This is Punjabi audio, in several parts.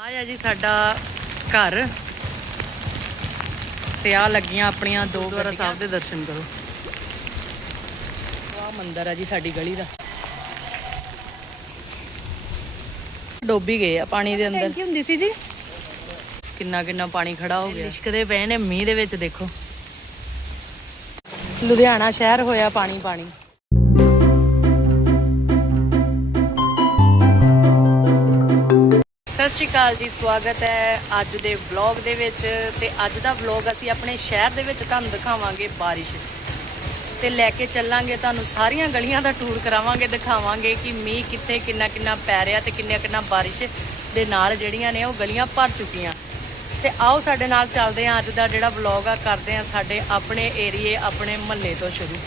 ਆ ਜੀ ਸਾਡਾ ਘਰ। ਤੇ ਆ ਲੱਗੀਆਂ ਆਪਣੀਆਂ ਦੋ ਗੁਰਦੁਆਰਾ ਸਾਹਿਬ ਦੇ ਦਰਸ਼ਨ ਕਰੋ। ਆ ਮੰਦਿਰ ਆ ਜੀ ਸਾਡੀ ਗਲੀ ਦਾ। ਡੋਬੀ ਗਏ ਆ ਪਾਣੀ ਦੇ ਅੰਦਰ। ਕੀ ਹੁੰਦੀ ਸੀ ਜੀ। ਕਿੰਨਾ ਕਿੰਨਾ ਪਾਣੀ ਖੜਾ ਹੋ ਗਿਆ। ਲਿਸ਼ਕਦੇ ਪਏ ਨੇ ਮੀਂਹ ਦੇ ਵਿੱਚ ਦੇਖੋ। ਲੁਧਿਆਣਾ ਸ਼ਹਿਰ ਹੋਇਆ ਪਾਣੀ ਪਾਣੀ। ਸਤਿ ਸ਼੍ਰੀ ਅਕਾਲ ਜੀ, ਸਵਾਗਤ ਹੈ ਅੱਜ ਦੇ ਵਲੌਗ ਦੇ ਵਿੱਚ ਤੇ ਅੱਜ ਦਾ ਵਲੌਗ ਅਸੀਂ ਆਪਣੇ ਸ਼ਹਿਰ ਦੇ ਵਿੱਚ ਤੁਹਾਨੂੰ ਦਿਖਾਵਾਂਗੇ ਬਾਰਿਸ਼। ਤੇ ਲੈ ਕੇ ਚੱਲਾਂਗੇ ਤੁਹਾਨੂੰ ਸਾਰੀਆਂ ਗਲੀਆਂ ਦਾ ਟੂਰ ਕਰਾਵਾਂਗੇ, ਦਿਖਾਵਾਂਗੇ ਕਿ ਮੀਂਹ ਕਿੱਥੇ, ਕਿੰਨਾ ਕਿੰਨਾ ਪੈ ਰਿਹਾ ਤੇ ਕਿੰਨਾ ਕਿੰਨਾ ਬਾਰਿਸ਼ ਦੇ ਨਾਲ ਜਿਹੜੀਆਂ ਨੇ ਉਹ ਗਲੀਆਂ ਭਰ ਚੁੱਕੀਆਂ। ਤੇ ਆਓ ਸਾਡੇ ਨਾਲ ਚੱਲਦੇ ਹਾਂ, ਅੱਜ ਦਾ ਜਿਹੜਾ ਵਲੌਗ ਆ, ਕਰਦੇ ਹਾਂ ਸਾਡੇ ਆਪਣੇ ਏਰੀਏ, ਆਪਣੇ ਮਹੱਲੇ ਤੋਂ ਸ਼ੁਰੂ।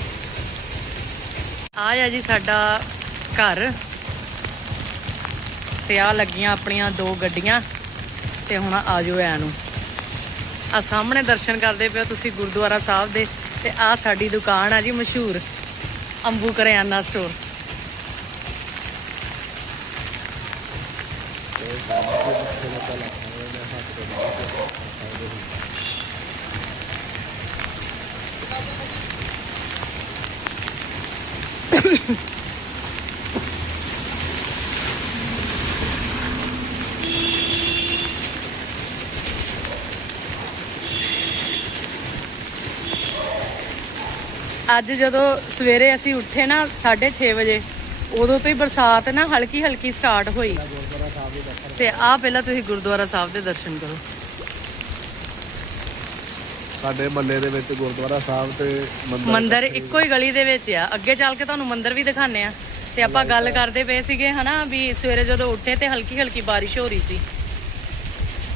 ਆ ਜੀ ਸਾਡਾ ਘਰ। ਤੇ ਆ ਲੱਗੀਆਂ ਆਪਣੀਆਂ ਦੋ ਗੱਡੀਆਂ ਤੇ ਹੁਣ ਆਜੋ ਐ ਨੂੰ। ਆ ਸਾਹਮਣੇ ਦਰਸ਼ਨ ਕਰਦੇ ਪਿਓ ਤੁਸੀਂ ਗੁਰਦੁਆਰਾ ਸਾਹਿਬ ਦੇ ਤੇ ਆ ਸਾਡੀ ਦੁਕਾਨ ਆ ਜੀ ਮਸ਼ਹੂਰ ਅੰਬੂ ਕਰਿਆਨਾ ਸਟੋਰ ਅੱਜ ਜਦੋਂ ਸਵੇਰੇ ਅਸੀਂ ਉੱਠੇ ਨਾ 6:30 ਵਜੇ ਉਦੋਂ ਤੋਂ ਹੀ ਬਰਸਾਤ ਨਾ ਹਲਕੀ ਹਲਕੀ ਸਟਾਰਟ ਹੋਈ। ਤੇ ਆ ਪਹਿਲਾਂ ਤੁਸੀਂ ਗੁਰਦੁਆਰਾ ਸਾਹਿਬ ਦੇ ਦਰਸ਼ਨ ਕਰੋ। ਸਾਡੇ ਮੱਲੇ ਦੇ ਵਿੱਚ ਗੁਰਦੁਆਰਾ ਸਾਹਿਬ ਤੇ ਮੰਦਿਰ ਮੰਦਿਰ ਇੱਕੋ ਹੀ ਗਲੀ ਦੇ ਵਿੱਚ ਆ। ਅੱਗੇ ਚੱਲ ਕੇ ਤੁਹਾਨੂੰ ਮੰਦਿਰ ਵੀ ਦਿਖਾਣੇ ਆ। ਤੇ ਆਪਾਂ ਗੱਲ ਕਰਦੇ ਪਏ ਸੀਗੇ ਹਨਾ ਵੀ ਸਵੇਰੇ ਜਦੋਂ ਉੱਠੇ ਤੇ ਹਲਕੀ ਹਲਕੀ ਬਾਰਿਸ਼ ਹੋ ਰਹੀ ਸੀ।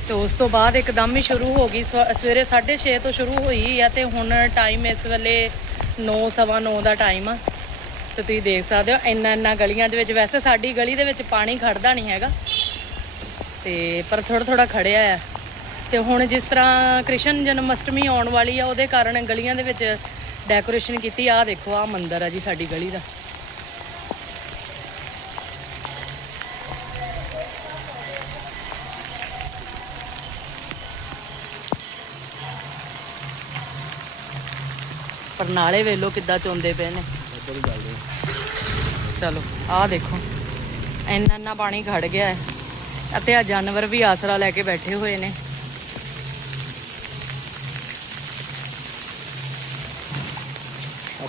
ਤੇ ਉਸ ਤੋਂ ਬਾਅਦ ਇੱਕਦਮ ਹੀ ਸ਼ੁਰੂ ਹੋ ਗਈ। ਸਵ- ਸਵੇਰੇ 6:30 ਤੋਂ ਸ਼ੁਰੂ ਹੋਈ ਆ ਤੇ ਹੁਣ ਟਾਈਮ ਇਸ ਵੇਲੇ 9:30 ਦਾ ਟਾਈਮ ਆ। ਤੇ ਤੁਸੀਂ ਦੇਖ ਸਕਦੇ ਹੋ, ਇੰਨਾ ਇੰਨਾ ਗਲੀਆਂ ਦੇ ਵਿੱਚ ਵੈਸੇ ਸਾਡੀ ਗਲੀ ਦੇ ਵਿੱਚ ਪਾਣੀ ਖੜਦਾ ਨਹੀਂ ਹੈਗਾ। ਤੇ ਪਰ ਥੋੜਾ ਥੋੜਾ ਖੜਿਆ ਆ। ਤੇ ਹੁਣ ਜਿਸ ਤਰ੍ਹਾਂ ਕ੍ਰਿਸ਼ਨ ਜਨਮ ਅਸ਼ਟਮੀ ਆਉਣ ਵਾਲੀ ਆ, ਉਹਦੇ ਕਾਰਨ ਗਲੀਆਂ ਦੇ ਵਿੱਚ ਡੈਕੋਰੇਸ਼ਨ ਕੀਤੀ। ਆ ਦੇਖੋ ਆ ਮੰਦਿਰ ਆ ਜੀ ਸਾਡੀ ਗਲੀ ਦਾ। ਪਰ ਨਾਲੇ ਵੇਲੋ ਕਿੱਦਾਂ ਚੋਂਦੇ ਪਏ ਨੇ। ਚਲੋ ਆਹ ਦੇਖੋ। ਇੰਨਾ ਇੰਨਾ ਪਾਣੀ ਖੜ ਗਿਆ ਹੈ। ਅਤੇ ਆ ਜਾਨਵਰ ਵੀ ਆਸਰਾ ਲੈ ਕੇ ਬੈਠੇ ਹੋਏ ਨੇ।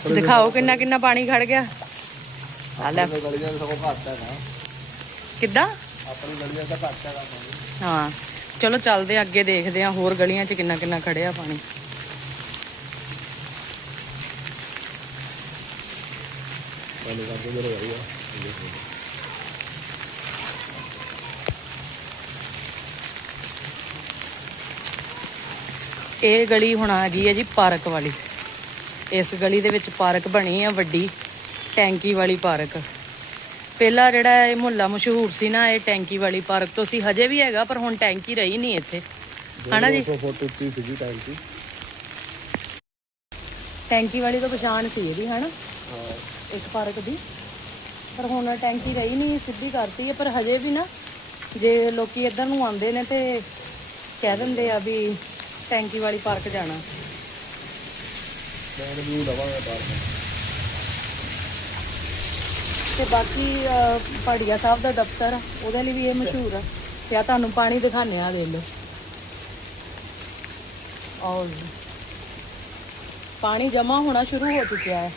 ਦਿਖਾਓ ਕਿੰਨਾ ਕਿੰਨਾ ਪਾਣੀ ਖੜ ਗਿਆ। ਆ ਲੈ। ਕਿੱਦਾਂ? ਆਪਣੀ ਗਲੀਆਂ ਦਾ ਘੱਟ ਹੈਗਾ ਹਾਂ। ਚਲੋ ਚੱਲਦੇ ਅੱਗੇ ਦੇਖਦੇ ਆ ਹੋਰ ਗਲੀਆਂ 'ਚ ਕਿੰਨਾ ਕਿੰਨਾ ਖੜਿਆ ਪਾਣੀ। ਜਦੋਂ ਇਹ ਗਲੀ ਹੁਣ ਆ ਗਈ ਹੈ ਜੀ ਪਾਰਕ ਵਾਲੀ। ਇਸ ਗਲੀ ਦੇ ਵਿੱਚ ਪਾਰਕ ਬਣੀ ਆ ਵੱਡੀ ਟੈਂਕੀ ਵਾਲੀ ਪਾਰਕ। ਪਹਿਲਾਂ ਜਿਹੜਾ ਇਹ ਮੁਹੱਲਾ ਮਸ਼ਹੂਰ ਸੀ ਨਾ ਇਹ ਟੈਂਕੀ ਵਾਲੀ ਪਾਰਕ ਤੋਂ ਸੀ ਹਜੇ ਵੀ ਹੈਗਾ ਪਰ ਹੁਣ ਟੈਂਕੀ ਰਹੀ ਨਹੀਂ ਇੱਥੇ। ਹਨਾ ਜੀ? 200 ਫੁੱਟ ਉੱਚੀ ਸੀਗੀ ਟੈਂਕੀ। ਟੈਂਕੀ ਵਾਲੀ ਤੋਂ ਪਛਾਣ ਸੀ ਇਹਦੀ ਹਨਾ? ਹਾਂ। ਇਸ ਪਾਰਕ ਦੀ। ਪਰ ਹੁਣ ਟੈਂਕੀ ਰਹੀ ਨਹੀਂ ਸਿੱਧੀ ਕਰਤੀ ਹੈ ਪਰ ਹਜੇ ਵੀ ਨਾ ਜੇ ਲੋਕੀ ਇੱਧਰ ਨੂੰ ਆਉਂਦੇ ਨੇ ਤੇ ਕਹਿ ਦਿੰਦੇ ਆ ਵੀ ਟੈਂਕੀ ਵਾਲੀ ਪਾਰਕ ਜਾਣਾ। ਲਵਾਂਗਾ ਤੇ ਬਾਕੀ ਪਹਾੜੀਆ ਸਾਹਿਬ ਦਾ ਦਫ਼ਤਰ ਆ, ਉਹਦੇ ਲਈ ਵੀ ਇਹ ਮਸ਼ਹੂਰ ਆ। ਤੇ ਆ ਤੁਹਾਨੂੰ ਪਾਣੀ ਦਿਖਾਣੇ ਆ ਦੇਖ ਲਓ। ਔਰ ਪਾਣੀ ਜਮਾ ਹੋਣਾ ਸ਼ੁਰੂ ਹੋ ਚੁੱਕਿਆ ਹੈ।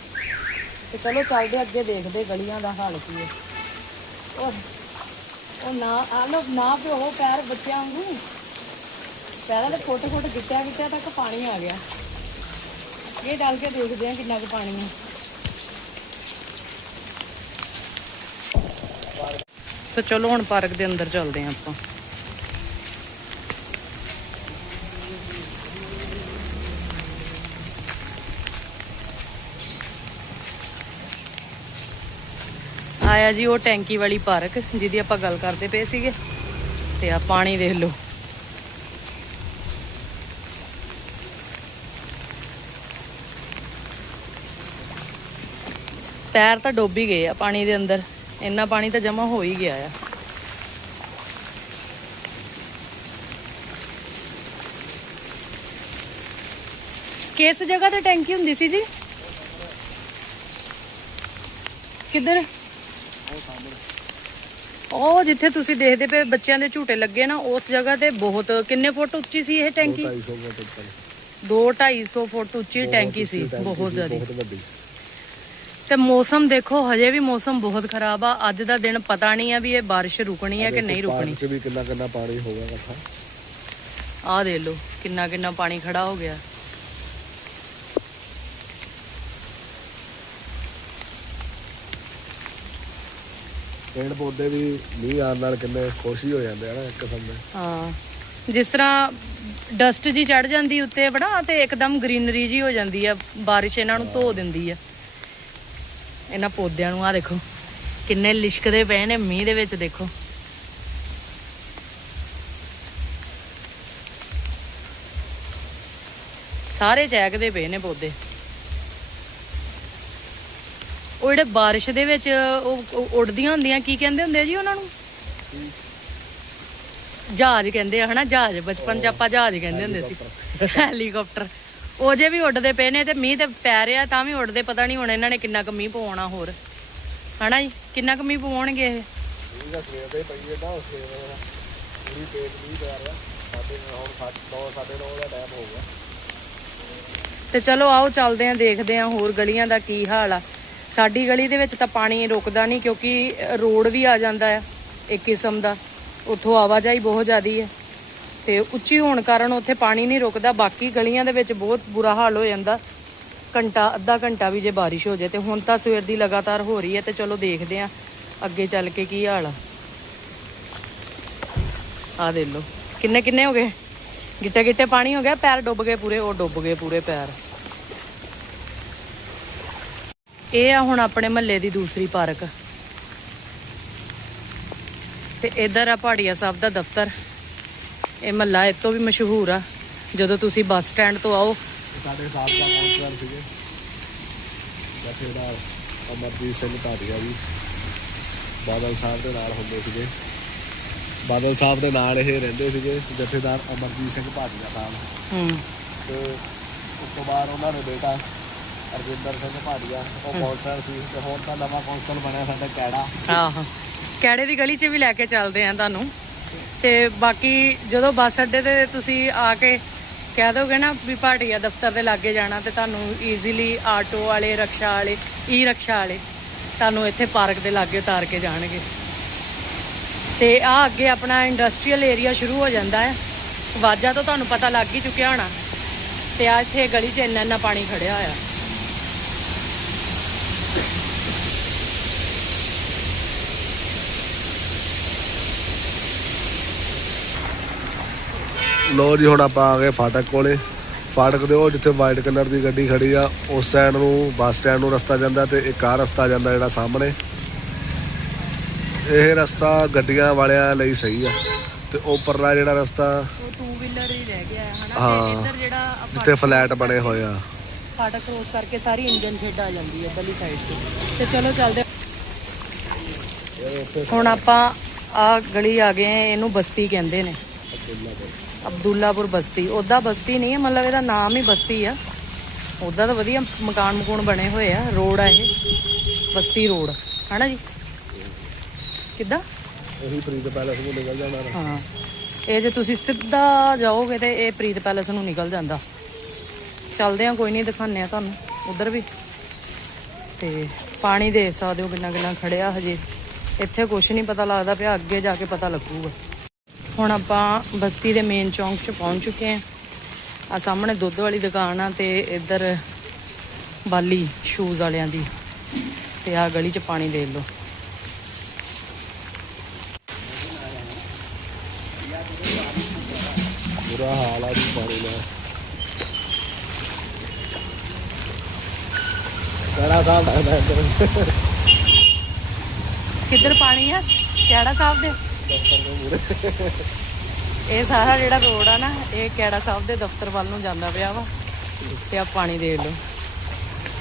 ਤੇ ਚਲੋ ਚੱਲਦੇ ਅੱਗੇ ਦੇਖਦੇ ਗਲੀਆਂ ਦਾ ਹਾਲ ਕੀ ਹੈ। ਉਹ ਉਹ ਨਾ, ਆ ਲੋ ਨਾ ਪਿਓ ਪੈਰ ਬੱਚਿਆਂ ਵਾਂਗੂ। ਪੈਰਾਂ ਦੇ ਫੁੱਟ ਫੁੱਟ ਗਿੱਟਿਆਂ ਗਿੱਟਿਆਂ ਤੱਕ ਪਾਣੀ ਆ ਗਿਆ। ਇਹ ਡਲ ਕੇ ਦੇਖਦੇ ਆ ਕਿੰਨਾ ਕੁ ਪਾਣੀ ਹੈ ਸੋ ਚਲੋ ਹੁਣ ਪਾਰਕ ਦੇ ਅੰਦਰ ਚੱਲਦੇ ਹਾਂ ਆਪਾਂ। ਆਇਆ ਜੀ ਉਹ ਟੈਂਕੀ ਵਾਲੀ ਪਾਰਕ, ਜਿਹਦੀ ਆਪਾਂ ਗੱਲ ਕਰਦੇ ਪਏ ਸੀਗੇ। ਤੇ ਆ ਪਾਣੀ ਦੇਖ ਲਓ। ਪੈਰ ਤਾਂ ਡੋਬ ਹੀ ਗਏ ਆ ਪਾਣੀ ਦੇ ਅੰਦਰ। ਇੰਨਾ ਪਾਣੀ ਤਾਂ ਜਮਾ ਹੋ ਹੀ ਗਿਆ ਆ। ਕਿਸ ਜਗ੍ਹਾ ਤੇ ਟੈਂਕੀ ਹੁੰਦੀ ਸੀ ਜੀ? ਕਿੱਧਰ? ਉਹ ਜਿੱਥੇ ਤੁਸੀਂ ਦੇਖਦੇ ਪਏ ਬੱਚਿਆਂ ਦੇ ਝੂਟੇ ਲੱਗੇ ਨਾ ਉਸ ਜਗ੍ਹਾ ਤੇ ਬਹੁਤ ਕਿੰਨੇ ਫੁੱਟ ਉੱਚੀ ਸੀ ਇਹ ਟੈਂਕੀ? 250 ਫੁੱਟ ਉੱਪਰ। 2 250 ਫੁੱਟ ਉੱਚੀ ਟੈਂਕੀ ਸੀ ਬਹੁਤ ਜ਼ਿਆਦਾ। ਬਹੁਤ ਵੱਡੀ। ਤੇ ਮੌਸਮ ਦੇਖੋ ਹਜੇ ਵੀ ਮੌਸਮ ਬਹੁਤ ਖਰਾਬ ਆ। ਅੱਜ ਦਾ ਦਿਨ ਪਤਾ ਨਹੀਂ ਆ ਵੀ ਇਹ ਬਾਰਿਸ਼ ਰੁਕਣੀ ਆ ਕਿ ਨਹੀਂ ਰੁਕਣੀ। ਵੀ ਕਿੰਨਾ ਕਿੰਨਾ ਪਾਣੀ ਹੋ ਗਿਆ ਇਕੱਠਾ ਆਹ ਦੇ ਲਓ ਕਿੰਨਾ ਕਿੰਨਾ ਪਾਣੀ ਖੜਾ ਹੋ ਗਿਆ। ਪੇੜ ਪੌਦੇ ਵੀ ਮੀਂਹ ਆਉਣ ਨਾਲ ਕਿੰਨੇ ਖੁਸ਼ੀ ਹੋ ਜਾਂਦੇ ਆ ਨਾ ਇੱਕ ਕਿਸਮ ਦੇ ਹਾਂ ਜਿਸ ਤਰ੍ਹਾਂ ਡਸਟ ਜੀ ਚੜ ਜਾਂਦੀ ਉੱਤੇ ਬੜਾ ਤੇ ਇੱਕਦਮ ਗ੍ਰੀਨਰੀ ਜੀ ਹੋ ਜਾਂਦੀ ਆ ਬਾਰਿਸ਼ ਇਹਨਾਂ ਨੂੰ ਧੋ ਦਿੰਦੀ ਆ। ਇਹਨਾਂ ਪੌਦਿਆਂ ਨੂੰ ਆ ਦੇਖੋ ਕਿੰਨੇ ਲਿਸ਼ਕਦੇ ਪਏ ਨੇ ਮੀਂਹ ਦੇ ਵਿੱਚ ਦੇਖੋ। ਸਾਰੇ ਚਹਿਕਦੇ ਪਏ ਨੇ ਪੌਦੇ। ਉਹ ਜਿਹੜੇ ਬਾਰਿਸ਼ ਦੇ ਵਿੱਚ ਉਹ ਉਹ ਉੱਡਦੀਆਂ ਹੁੰਦੀਆਂ ਕੀ ਕਹਿੰਦੇ ਹੁੰਦੇ ਆ ਜੀ ਉਹਨਾਂ ਨੂੰ? ਜਹਾਜ਼ ਕਹਿੰਦੇ ਆ ਹਨਾ? ਜਹਾਜ਼ ਬਚਪਨ ਚ ਆਪਾਂ ਜਹਾਜ਼ ਕਹਿੰਦੇ ਹੁੰਦੇ ਸੀ। ਹੈਲੀਕਾਪਟਰ। ਉਹ ਜੇ ਵੀ ਉੱਡਦੇ ਪਏ ਨੇ ਤੇ ਮੀਂਹ ਤੇ ਪੈ ਰਿਹਾ ਤਾਂ ਵੀ ਉੱਡਦੇ ਪਤਾ ਨਹੀਂ ਹੁਣ ਇਹਨਾਂ ਨੇ ਕਿੰਨਾ ਕੁ ਮੀਂਹ ਪਵਾਉਣਾ ਹੋਰ। ਹਨਾ ਜੀ? ਕਿੰਨਾ ਕੁ ਮੀਂਹ ਪਵਾਉਣਗੇ ਇਹ? ਮੀਂਹ ਦਾ ਸਵੇਰ ਦੇ ਪਈ ਜਾਂਦਾ ਉਸ ਸਵੇਰ ਦਾ ਪੂਰੀ ਤੇਜ਼ ਮੀਂਹ ਪੈ ਰਿਹਾ। ਸਾਡੇ ਹੁਣ 9 ਸਾਡੇ 9 ਦਾ ਟਾਈਮ ਹੋ ਗਿਆ। ਤੇ ਚਲੋ ਆਓ ਚੱਲਦੇ ਆਂ ਦੇਖਦੇ ਆਂ ਹੋਰ ਗਲੀਆਂ ਦਾ ਕੀ ਹਾਲ ਆ। ਸਾਡੀ ਗਲੀ ਦੇ ਵਿੱਚ ਤਾਂ ਪਾਣੀ ਰੁਕਦਾ ਨਹੀਂ ਕਿਉਂਕਿ ਰੋਡ ਵੀ ਆ ਜਾਂਦਾ ਹੈ ਇੱਕ ਕਿਸਮ ਦਾ। ਉੱਥੋਂ ਆਵਾਜਾਈ ਬਹੁਤ ਜ਼ਿਆਦੀ ਹੈ ਤੇ ਉੱਚੀ ਹੋਣ ਕਾਰਨ ਉੱਥੇ ਪਾਣੀ ਨਹੀਂ ਰੁਕਦਾ। ਬਾਕੀ ਗਲੀਆਂ ਦੇ ਵਿੱਚ ਬਹੁਤ ਬੁਰਾ ਹਾਲ ਹੋ ਜਾਂਦਾ। ਘੰਟਾ, ਅੱਧਾ ਘੰਟਾ ਵੀ ਜੇ ਬਾਰਿਸ਼ ਹੋ ਜਾਏ ਤੇ ਹੁਣ ਤਾਂ ਸਵੇਰ ਦੀ ਲਗਾਤਾਰ ਹੋ ਰਹੀ ਹੈ ਤੇ ਚਲੋ ਦੇਖਦੇ ਆਂ ਅੱਗੇ ਚੱਲ ਕੇ ਕੀ ਹਾਲ ਆ। ਆ ਦੇਖ ਲਓ। ਕਿੰਨੇ ਕਿੰਨੇ ਹੋ ਗਏ? ਗਿੱਟੇ ਗਿੱਟੇ ਪਾਣੀ ਹੋ ਗਿਆ, ਪੈਰ ਡੁੱਬ ਗਏ ਪੂਰੇ, ਉਹ ਡੁੱਬ ਗਏ ਪੂਰੇ ਪੈਰ। ਇਹ ਆ ਹੁਣ ਆਪਣੇ ਮਹੱਲੇ ਦੀ ਦੂਸਰੀ ਪਾਰਕ। ਤੇ ਇਧਰ ਆ ਪਹਾੜੀਆ ਸਾਹਿਬ ਦਾ ਦਫ਼ਤਰ। ਇਹ ਮਹੱਲਾ ਇਹ ਤੋਂ ਵੀ ਮਸ਼ਹੂਰ ਆ। ਜਦੋਂ ਤੁਸੀਂ ਬੱਸ ਸਟੈਂਡ ਤੋਂ ਆਓ। ਸਾਡੇ ਸਾਥ ਦਾ ਕਾਉਂਸਲਰ ਸੀਗੇ। ਜਥੇਦਾਰ ਅਮਰਜੀਤ ਸਿੰਘ ਧਾਰੀਆ ਜੀ ਬਾਦਲ ਸਾਹਿਬ ਦੇ ਨਾਲ ਹੁੰਦੇ ਸੀਗੇ। ਬਾਦਲ ਸਾਹਿਬ ਦੇ ਨਾਲ ਇਹ ਰਹਿੰਦੇ ਸੀਗੇ ਜਥੇਦਾਰ ਅਮਰਜੀਤ ਸਿੰਘ ਭਾਟੀਆ ਸਾਹਿਬ। ਹੂੰ। ਤੇ ਉਸ ਤੋਂ ਬਾਅਦ ਉਹਨਾਂ ਦੇ ਬੇਟਾ ਅਰਜਿੰਦਰ ਸਿੰਘ ਭਾਟੀਆ ਉਹ ਕੌਂਸਲਰ ਸੀ ਤੇ ਹੁਣ ਤਾਂ ਨਵਾਂ ਕੌਂਸਲ ਬਣਿਆ ਸਾਡਾ ਕੈੜਾ। ਆਹੋ। ਕੈੜੇ ਦੀ ਗਲੀ 'ਚ ਵੀ ਲੈ ਕੇ ਚੱਲਦੇ ਆ ਤੁਹਾਨੂੰ। ਤੇ ਬਾਕੀ ਜਦੋਂ ਬੱਸ ਅੱਡੇ ਤੇ ਤੁਸੀਂ ਆ ਕੇ ਕਹਿ ਦੋਗੇ ਨਾ ਵੀ ਭਾਟੀਆ ਦਫ਼ਤਰ ਦੇ ਲਾਗੇ ਜਾਣਾ ਤੇ ਤੁਹਾਨੂੰ ਈਜ਼ੀਲੀ ਆਟੋ ਵਾਲੇ ਰਕਸ਼ਾ ਵਾਲੇ ਈ ਰਕਸ਼ਾ ਵਾਲੇ ਤੁਹਾਨੂੰ ਇੱਥੇ ਪਾਰਕ ਦੇ ਲਾਗੇ ਉਤਾਰ ਕੇ ਜਾਣਗੇ। ਤੇ ਆ ਅੱਗੇ ਆਪਣਾ ਇੰਡਸਟਰੀਅਲ ਏਰੀਆ ਸ਼ੁਰੂ ਹੋ ਜਾਂਦਾ ਹੈ। ਵਾਜਾ ਤੋਂ ਤੁਹਾਨੂੰ ਪਤਾ ਲੱਗ ਹੀ ਚੁੱਕਿਆ ਹੋਣਾ। ਤੇ ਆ ਇੱਥੇ ਗਲੀ 'ਚ ਇੰਨਾ ਇੰਨਾ ਪਾਣੀ ਖੜਿਆ ਹੋਇਆ। ਲੋ ਜੀ ਹੁਣ ਆਪਾਂ ਆ ਗਏ ਫਾਟਕ ਕੋਲੇ। ਫਾਟਕ ਦੇ ਉਹ ਜਿੱਥੇ ਵਾਈਟ ਕਲਰ ਦੀ ਗੱਡੀ ਖੜੀ ਆ ਉਸ ਸਾਈਡ ਨੂੰ ਬੱਸ ਸਟੈਂਡ ਨੂੰ ਰਸਤਾ ਜਾਂਦਾ ਤੇ ਇੱਕ ਆ ਰਸਤਾ ਜਾਂਦਾ ਜਿਹੜਾ ਸਾਹਮਣੇ। ਇਹ ਰਸਤਾ ਗੱਡੀਆਂ ਵਾਲਿਆਂ ਲਈ ਸਹੀ ਆ। ਤੇ ਉੱਪਰਲਾ ਜਿਹੜਾ ਰਸਤਾ ਉਹ ਟੂ ਵੀਲਰ ਹੀ ਰਹਿ ਗਿਆ ਹੈ ਹਨਾ ਹਾਂ। ਤੇ ਇੱਧਰ ਜਿਹੜਾ ਆਪਾਂ ਜਿੱਥੇ ਫਲੈਟ ਬਣੇ ਹੋਏ ਆ। ਫਾਟਕ ਕ੍ਰੋਸ ਕਰਕੇ ਸਾਰੀ ਇੰਜਨ ਸ਼ੈਡ ਆ ਜਾਂਦੀ ਹੈ ਬਲੀ ਸਾਈਡ ਤੇ। ਤੇ ਚਲੋ ਚੱਲਦੇ। ਹੁਣ ਆਪਾਂ ਆ ਗਲੀ ਆ ਗਏ ਇਹਨੂੰ ਬਸਤੀ ਕਹਿੰਦੇ ਨੇ। ਅਬਦੁੱਲਾਪੁਰ ਬਸਤੀ। ਉਹਦਾ ਬਸਤੀ ਨਹੀਂ ਹੈ ਮਤਲਬ ਇਹਦਾ ਨਾਮ ਹੀ ਬਸਤੀ ਆ। ਉਹਦਾ ਤਾਂ ਵਧੀਆ ਮਕਾਨ ਮਕੂਨ ਬਣੇ ਹੋਏ ਆ ਰੋਡ ਆ ਇਹ ਬਸਤੀ ਰੋਡ ਹਨਾ ਜੀ? ਕਿੱਦਾਂ? ਇਹੀ ਫਰੀਦ ਪੈਲਸ ਨੂੰ ਨਿਕਲ ਜਾਣਾ। ਹਾਂ। ਇਹ ਜੇ ਤੁਸੀਂ ਸਿੱਧਾ ਜਾਓਗੇ ਤੇ ਇਹ ਪ੍ਰੀਤ ਪੈਲਸ ਨੂੰ ਨਿਕਲ ਜਾਂਦਾ। ਚੱਲਦੇ ਆ ਕੋਈ ਨਹੀਂ ਦਿਖਾਉਂਦੇ ਆ ਤੁਹਾਨੂੰ ਉਧਰ ਵੀ। ਤੇ ਪਾਣੀ ਦੇ ਸਕਦੇ ਹੋ ਕਿੰਨਾ ਕਿੰਨਾ ਖੜਿਆ ਹਜੇ। ਇੱਥੇ ਕੁਝ ਨਹੀਂ ਪਤਾ ਲੱਗਦਾ ਪਿਆ ਅੱਗੇ ਜਾ ਕੇ ਪਤਾ ਲੱਗੂਗਾ। ਹੁਣ ਆਪਾਂ ਬਸਤੀ ਦੇ ਮੇਨ ਚੌਂਕ 'ਚ ਪਹੁੰਚ ਚੁੱਕੇ ਆ ਆ ਸਾਹਮਣੇ ਦੁੱਧ ਵਾਲੀ ਦੁਕਾਨ ਆ ਤੇ ਇੱਧਰ ਬਾਲੀ ਸ਼ੂਜ਼ ਵਾਲਿਆਂ ਦੀ। ਤੇ ਆ ਗਲੀ 'ਚ ਪਾਣੀ ਦੇ ਲਓ। ਬੁਰਾ ਹਾਲ ਆ ਜੀ ਪਾਣੀ ਦਾ। ਕੜਾ ਸਾਹਿਬ ਦਾ ਕਿੱਧਰ ਪਾਣੀ ਆ? ਕਿਹੜਾ ਸਾਹਿਬ ਦੇ। ਇਹ ਸਾਰਾ ਜਿਹੜਾ ਰੋਡ ਆ ਨਾ ਇਹ ਕਿਹੜਾ ਸਾਹਿਬ ਦੇ ਦਫ਼ਤਰ ਵੱਲ ਨੂੰ ਜਾਂਦਾ ਪਿਆ ਵਾ। ਤੇ ਆ ਪਾਣੀ ਦੇ ਲਓ।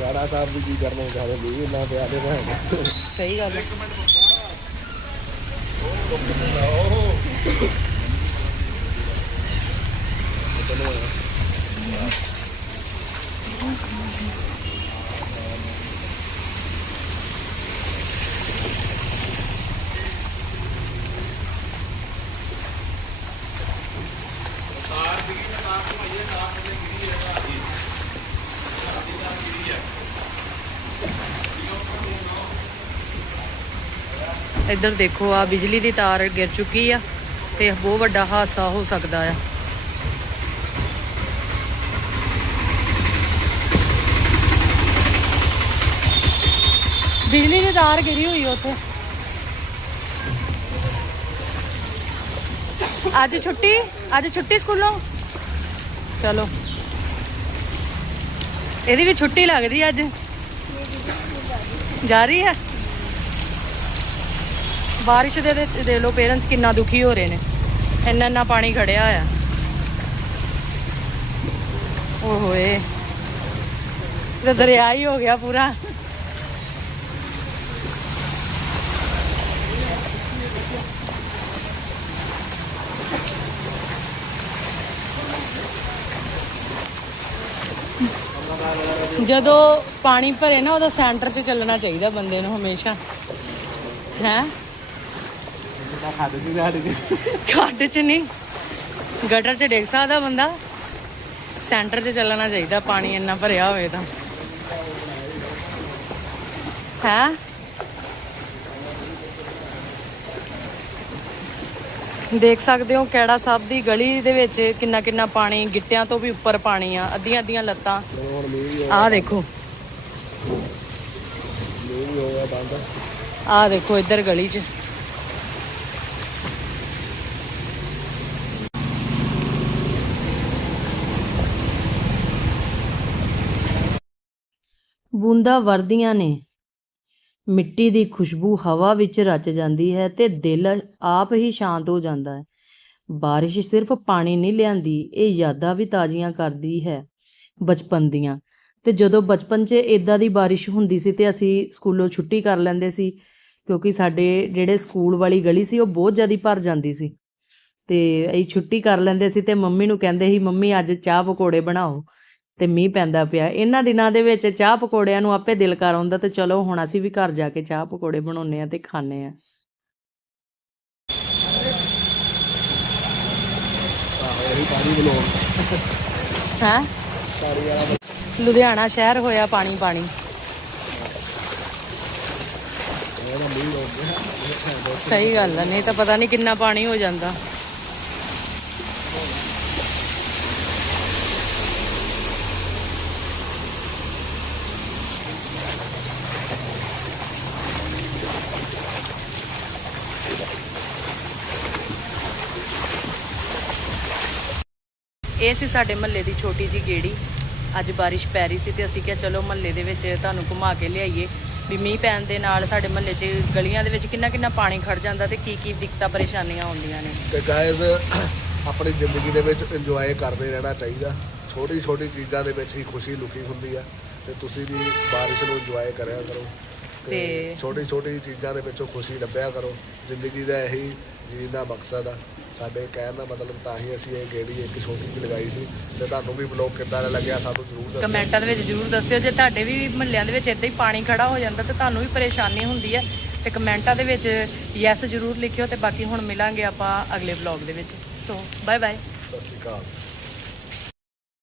ਕੜਾ ਸਾਹਿਬ ਵੀ ਕੀ ਕਰਨਾ ਚਾਹਦੇ ਵੀ ਨਾ ਪਿਆ ਦੇ ਮੈਂ ਸਹੀ ਗੱਲ ਹੈ ਇੱਧਰ ਦੇਖੋ ਆ ਬਿਜਲੀ ਦੀ ਤਾਰ ਗਿਰ ਚੁੱਕੀ ਆ ਤੇ ਬਹੁਤ ਵੱਡਾ ਹਾਦਸਾ ਹੋ ਸਕਦਾ ਆ। ਬਿਜਲੀ ਦੀ ਤਾਰ ਗਿਰੀ ਹੋਈ ਆ ਉੱਥੇ। ਅੱਜ ਛੁੱਟੀ? ਅੱਜ ਛੁੱਟੀ ਸਕੂਲੋਂ? ਚਲੋ। ਇਹਦੀ ਵੀ ਛੁੱਟੀ ਲੱਗਦੀ ਅੱਜ। ਜਾ ਰਹੀ ਹੈ? ਬਾਰਿਸ਼ ਦੇ ਦੇ ਦੇ ਲੋ ਪੇਰੈਂਟਸ ਕਿੰਨਾ ਦੁਖੀ ਹੋ ਰਹੇ ਨੇ। ਇੰਨਾ ਇੰਨਾ ਪਾਣੀ ਖੜਿਆ ਆ। ਓਏ ਹੋਏ। ਇਹ ਦਰਿਆ ਹੀ ਹੋ ਗਿਆ ਪੂਰਾ। ਜਦੋਂ ਪਾਣੀ ਭਰੇ ਨਾ ਉਹਦਾ ਸੈਂਟਰ 'ਚ ਚੱਲਣਾ ਚਾਹੀਦਾ ਬੰਦੇ ਨੂੰ ਹਮੇਸ਼ਾ। ਹੈ? ਜਿੱਦਾਂ ਖਾਦੇ ਦਿਹਾੜੀ ਦੀ ਖੱਡ 'ਚ ਨਹੀਂ। ਗਟਰ 'ਚ ਡਿੱਗ ਸਕਦਾ ਬੰਦਾ। ਸੈਂਟਰ 'ਚ ਚੱਲਣਾ ਚਾਹੀਦਾ ਪਾਣੀ ਇੰਨਾ ਭਰਿਆ ਹੋਵੇ ਤਾਂ। ਹੈ? ਦੇਖ ਸਕਦੇ ਹੋ ਕਿਹੜਾ ਸਾਹਿਬ ਦੀ ਗਲੀ ਦੇ ਵਿੱਚ ਕਿੰਨਾ ਕਿੰਨਾ ਪਾਣੀ ਗਿੱਟਿਆਂ ਤੋਂ ਵੀ ਉੱਪਰ ਪਾਣੀ ਆ ਅੱਧੀਆਂ ਅੱਧੀਆਂ ਲੱਤਾਂ। ਆਹ ਦੇਖੋ। ਆਹ ਦੇਖੋ ਇੱਧਰ ਗਲੀ 'ਚ। ਬੂੰਦਾਂ ਵਰਦੀਆਂ ਨੇ। ਮਿੱਟੀ ਦੀ ਖੁਸ਼ਬੂ ਹਵਾ ਵਿੱਚ ਰਚ ਜਾਂਦੀ ਹੈ ਤੇ ਦਿਲ ਆਪ ਹੀ ਸ਼ਾਂਤ ਹੋ ਜਾਂਦਾ ਹੈ। ਬਾਰਿਸ਼ ਸਿਰਫ ਪਾਣੀ ਨਹੀਂ ਲਿਆਂਦੀ, ਇਹ ਯਾਦਾਂ ਵੀ ਤਾਜ਼ੀਆਂ ਕਰਦੀ ਹੈ ਬਚਪਨ ਦੀਆਂ। ਤੇ ਜਦੋਂ ਬਚਪਨ 'ਚ ਇਦਾਂ ਦੀ ਬਾਰਿਸ਼ ਹੁੰਦੀ ਸੀ ਤੇ ਅਸੀਂ ਸਕੂਲੋਂ ਛੁੱਟੀ ਕਰ ਲੈਂਦੇ ਸੀ, ਕਿਉਂਕਿ ਸਾਡੇ ਜਿਹੜੇ ਸਕੂਲ ਵਾਲੀ ਗਲੀ ਸੀ, ਉਹ ਬਹੁਤ ਜ਼ਿਆਦਾ ਭਰ ਜਾਂਦੀ ਸੀ। ਤੇ ਅਸੀਂ ਛੁੱਟੀ ਕਰ ਲੈਂਦੇ ਸੀ ਤੇ ਮੰਮੀ ਨੂੰ ਕਹਿੰਦੇ ਸੀ, ਮੰਮੀ, ਅੱਜ ਚਾਹ ਪਕੌੜੇ ਬਣਾਓ। ਤੇ ਮੀਂਹ ਪੈਂਦਾ ਪਿਆ। ਇਹਨਾਂ ਦਿਨਾਂ ਦੇ ਵਿੱਚ ਚਾਹ ਪਕੌੜਿਆਂ ਨੂੰ ਆਪੇ ਦਿਲ ਕਰ ਆਉਂਦਾ ਤੇ ਚਲੋ ਹੁਣ ਅਸੀਂ ਵੀ ਘਰ ਜਾ ਕੇ ਚਾਹ ਪਕੌੜੇ ਬਣਾਉਨੇ ਆ ਤੇ ਖਾਣੇ ਆ ਆਹੋ ਲੁਧਿਆਣਾ ਸ਼ਹਿਰ ਹੋਇਆ ਪਾਣੀ ਪਾਣੀ। ਸਹੀ ਗੱਲ ਆ, ਨਹੀਂ ਤਾਂ ਪਤਾ ਨਹੀਂ ਕਿੰਨਾ ਪਾਣੀ ਹੋ ਜਾਂਦਾ। ਇਹ ਸੀ ਸਾਡੇ ਮਹੱਲੇ ਦੀ ਛੋਟੀ ਜੀ ਗੇੜੀ। ਅੱਜ ਬਾਰਿਸ਼ ਪੈ ਰਹੀ ਸੀ ਤੇ ਅਸੀਂ ਕਿਹਾ ਚਲੋ ਮਹੱਲੇ ਦੇ ਵਿੱਚ ਤੁਹਾਨੂੰ ਘੁਮਾ ਕੇ ਲਿਆਈਏ। ਵੀ ਮੀਂਹ ਪੈਣ ਦੇ ਨਾਲ ਸਾਡੇ ਮਹੱਲੇ 'ਚ ਗਲੀਆਂ ਦੇ ਵਿੱਚ ਕਿੰਨਾ ਕਿੰਨਾ ਪਾਣੀ ਖੜ ਜਾਂਦਾ ਤੇ ਕੀ ਕੀ ਦਿੱਕਤਾਂ ਪਰੇਸ਼ਾਨੀਆਂ ਆਉਂਦੀਆਂ ਨੇ। ਤੇ ਗਾਇਜ਼ ਆਪਣੀ ਜ਼ਿੰਦਗੀ ਦੇ ਵਿੱਚ ਇੰਜੋਏ ਕਰਦੇ ਰਹਿਣਾ ਚਾਹੀਦਾ। ਛੋਟੀ ਛੋਟੀ ਚੀਜ਼ਾਂ ਦੇ ਵਿੱਚ ਹੀ ਖੁਸ਼ੀ ਲੁਕੀ ਹੁੰਦੀ ਆ। ਤੇ ਤੁਸੀਂ ਵੀ ਬਾਰਿਸ਼ ਨੂੰ ਇੰਜੋਏ ਕਰਿਆ ਕਰੋ। ਤੇ- ਛੋਟੀ ਛੋਟੀ ਚੀਜ਼ਾਂ ਦੇ ਵਿੱਚੋਂ ਖੁਸ਼ੀ ਲੱਭਿਆ ਕਰੋ। ਜ਼ਿੰਦਗੀ ਦਾ ਇਹੀ ਜੀਣ ਦਾ ਮਕਸਦ ਆ। ਸਾਡੇ ਕਹਿਣ ਦਾ ਮਤਲਬ ਤਾਂ ਹੀ ਅਸੀਂ ਇਹ ਗੇੜੀ ਇੱਕ ਛੋਟੀ ਜਿਹੀ ਲਗਾਈ ਸੀ ਤੇ ਤੁਹਾਨੂੰ ਵੀ ਬਲੌਗ ਕਿੱਦਾਂ ਦਾ ਲੱਗਿਆ ਸਾਨੂੰ ਜ਼ਰੂਰ ਦੱਸੋ ਕਮੈਂਟਾਂ ਦੇ ਵਿੱਚ ਜਰੂਰ ਦੱਸਿਓ। ਜੇ ਤੁਹਾਡੇ ਵੀ ਮਹੱਲਿਆਂ ਦੇ ਵਿੱਚ ਇਦਾਂ ਹੀ ਪਾਣੀ ਖੜਾ ਹੋ ਜਾਂਦਾ ਤੇ ਤੁਹਾਨੂੰ ਵੀ ਪਰੇਸ਼ਾਨੀ ਹੁੰਦੀ ਹੈ। ਤੇ ਕਮੈਂਟਾਂ ਦੇ ਵਿੱਚ ਯੈਸ ਜਰੂਰ ਲਿਖਿਓ ਤੇ ਬਾਕੀ ਹੁਣ ਮਿਲਾਂਗੇ ਆਪਾਂ ਅਗਲੇ ਵਲੌਗ ਦੇ ਵਿੱਚ। ਸੋ ਬਾਏ ਬਾਏ ਸਤਿ ਸ਼੍ਰੀ ਅਕਾਲ।